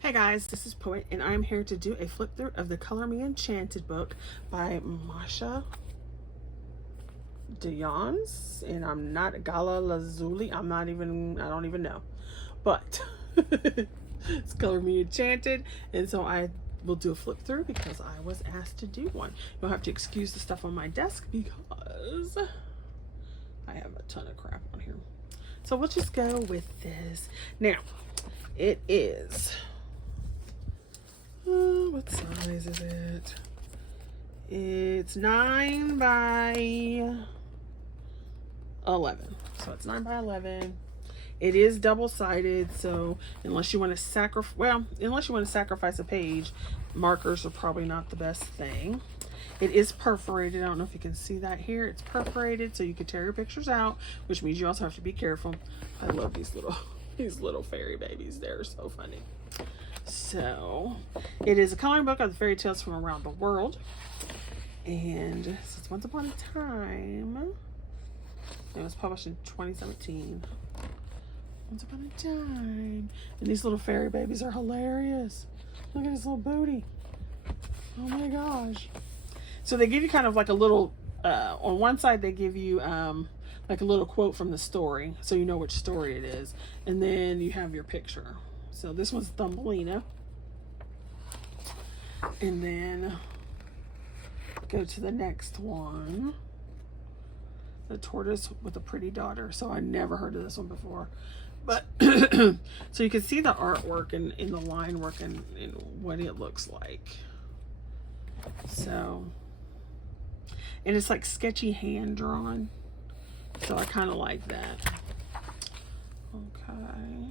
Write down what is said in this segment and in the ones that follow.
Hey guys, this is Poet, and I'm here to do a flip through of the Color Me Enchanted book by Masha Dion's, and I'm not Gala Lazuli. I don't even know, but it's Color Me Enchanted, and so I will do a flip through because I was asked to do one. You'll have to excuse the stuff on my desk because I have a ton of crap on here. So we'll just go with this. Now, it is... what size is it? It's 9 by 11. So it's 9 by 11. It is double-sided, so unless you want to sacrifice a page, markers are probably not the best thing. It is perforated. I don't know if you can see that here. It's perforated, so you can tear your pictures out, which means you also have to be careful. I love these little fairy babies. They're so funny. So, it is a coloring book of the fairy tales from around the world. And since Once Upon a Time, it was published in 2017. Once Upon a Time. And these little fairy babies are hilarious. Look at his little booty. Oh my gosh. So they give you kind of like a little, on one side they give you like a little quote from the story, so you know which story it is. And then you have your picture. So this one's Thumbelina. And then go to the next one. The Tortoise with a Pretty Daughter. So I never heard of this one before. But so you can see the artwork and in the line work and what it looks like. So, and it's like sketchy hand drawn. So I kind of like that. Okay.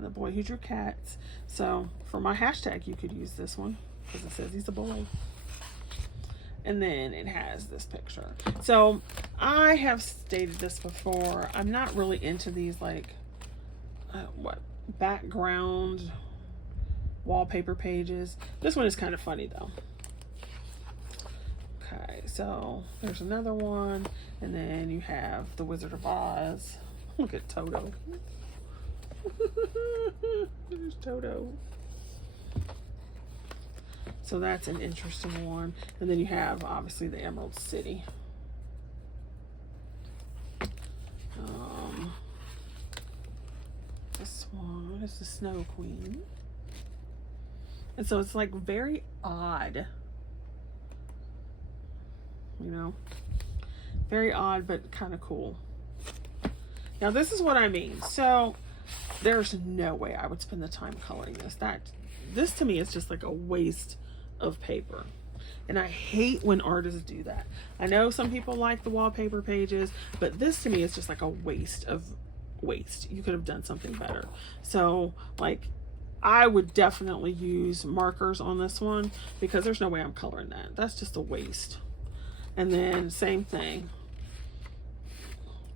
The Boy Who Drew Cats. So for my hashtag, you could use this one because it says he's a boy. And then it has this picture. So I have stated this before. I'm not really into these like background wallpaper pages. This one is kind of funny though. Okay, so there's another one, and then you have the Wizard of Oz. Look at Toto. There's Toto. So that's an interesting one. And then you have obviously the Emerald City. This one is the Snow Queen. And so it's like very odd. You know? Very odd, but kind of cool. Now this is what I mean. So there's no way I would spend the time coloring this. This to me is just like a waste of paper. And I hate when artists do that. I know some people like the wallpaper pages, but this to me is just like a waste of waste. You could have done something better. So like I would definitely use markers on this one because there's no way I'm coloring that. That's just a waste. And then same thing.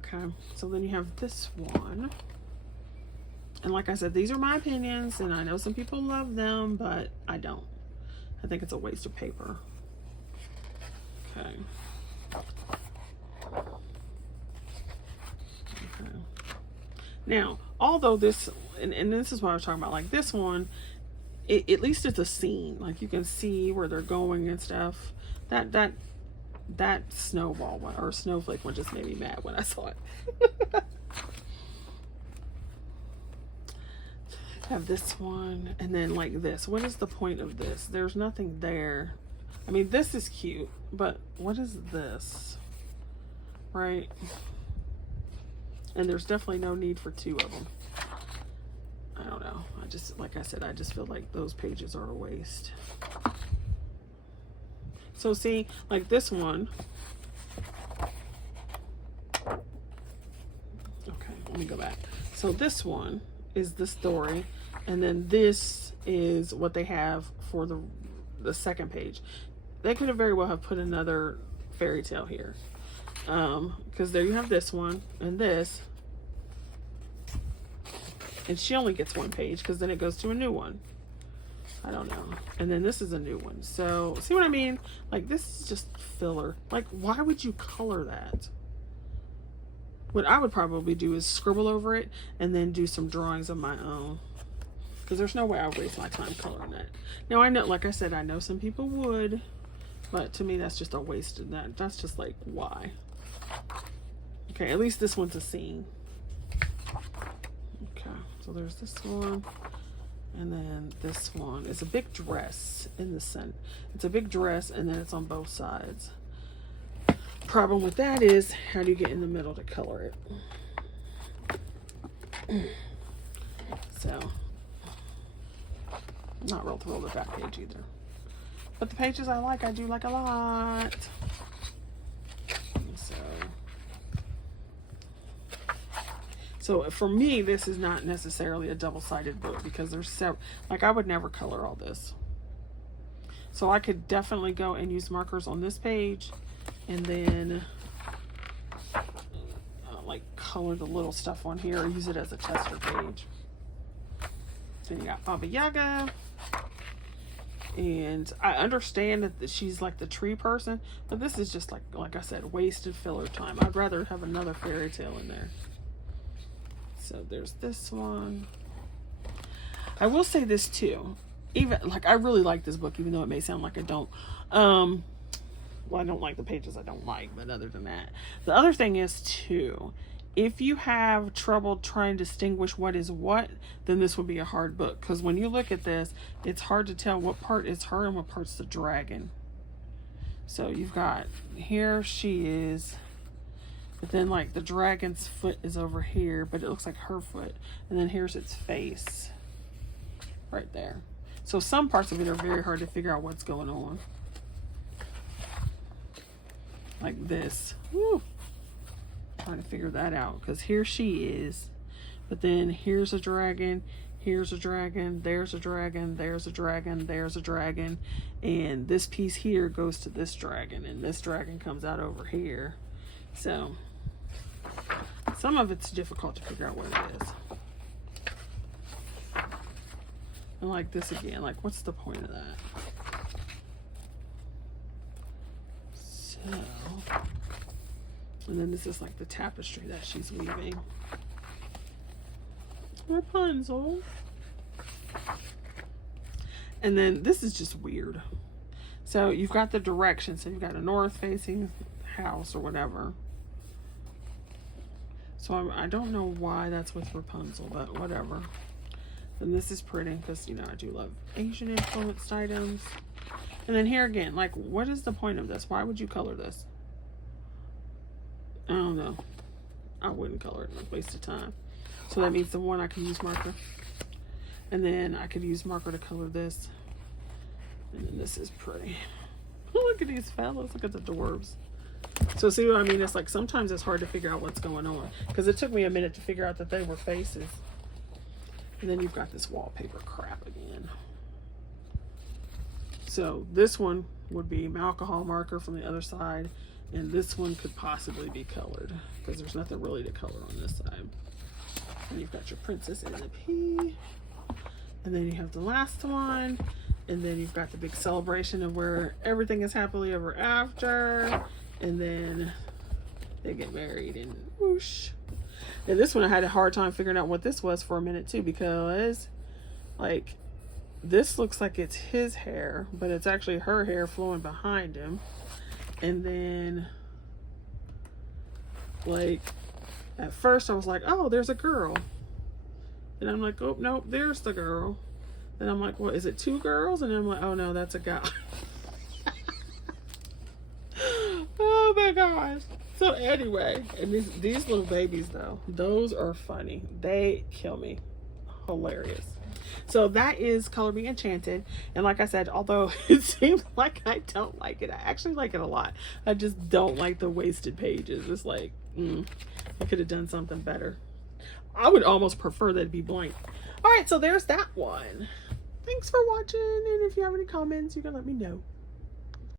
Okay, so then you have this one. And like I said, these are my opinions, and I know some people love them, but I don't. I think it's a waste of paper. Okay. Okay. Now, although this, and this is what I was talking about, like this one, at least it's a scene. Like you can see where they're going and stuff. That snowball one, or snowflake one, just made me mad when I saw it. Have this one, and then like this. What is the point of this? There's nothing there. I mean, this is cute, but what is this? Right? And there's definitely no need for two of them. I don't know. I just, like I said, I just feel like those pages are a waste. So see, like this one. Okay, let me go back. So this one is the story, and then this is what they have for the second page. They could have very well have put another fairy tale here, because there you have this one and this, and she only gets one page because then it goes to a new one. I don't know. And then this is a new one. So see what I mean? Like this is just filler. Like why would you color that? What I would probably do is scribble over it and then do some drawings of my own. because there's no way I would waste my time coloring that. Now I know, like I said, I know some people would, but to me that's just a waste of that. That's just like, why? Okay, at least this one's a scene. Okay, so there's this one, and then this one is a big dress in the center. It's a big dress, and then it's on both sides. Problem with that is, how do you get in the middle to color it? So, not real thrilled with that page either. But the pages I do like a lot. So for me, this is not necessarily a double-sided book because there's several, like I would never color all this. So I could definitely go and use markers on this page and then like color the little stuff on here or use it as a tester page. Then you got Baba Yaga. And I understand that she's like the tree person, but this is just like I said, wasted filler time. I'd rather have another fairy tale in there. So there's this one. I will say this too. Even like I really like this book, even though it may sound like I don't. Well, I don't like the pages I don't like, but other than that, the other thing is too, if you have trouble trying to distinguish what is what, then this would be a hard book. Because when you look at this, it's hard to tell what part is her and what part's the dragon. So you've got, here she is, but then like the dragon's foot is over here, but it looks like her foot. And then here's its face right there. So some parts of it are very hard to figure out what's going on. Like this. Woo. Trying to figure that out, because here she is, but then here's a dragon, here's a dragon, there's a dragon, there's a dragon, there's a dragon, and this piece here goes to this dragon, and this dragon comes out over here. So some of it's difficult to figure out what it is. And like this again, like what's the point of that? So, and then this is like the tapestry that she's weaving. Rapunzel. And then this is just weird. So you've got the direction. So you've got a north facing house or whatever. So I don't know why that's with Rapunzel, but whatever. And this is pretty because, you know, I do love Asian influenced items. And then here again, like, what is the point of this? Why would you color this? I don't know. I wouldn't color it. It's a waste of time. So that means the one I can use marker. And then I could use marker to color this. And then this is pretty. Look at these fellas. Look at the dwarves. So see what I mean? It's like sometimes it's hard to figure out what's going on. Because it took me a minute to figure out that they were faces. And then you've got this wallpaper crap again. So this one would be alcohol marker from the other side. And this one could possibly be colored because there's nothing really to color on this side. And you've got your princess and the pea. And then you have the last one. And then you've got the big celebration of where everything is happily ever after. And then they get married and whoosh. And this one I had a hard time figuring out what this was for a minute too, because like this looks like it's his hair, but it's actually her hair flowing behind him. And then like at first I was like, oh, there's a girl. And I'm like, oh nope, there's the girl. And I'm like, well, is it two girls? And I'm like, oh no, that's a guy. Oh my gosh. So anyway, and these little babies though, those are funny. They kill me. Hilarious. So that is Color Me Enchanted. And like I said, although it seems like I don't like it, I actually like it a lot. I just don't like the wasted pages. It's like, I could have done something better. I would almost prefer that it be blank. All right, so there's that one. Thanks for watching. And if you have any comments, you can let me know.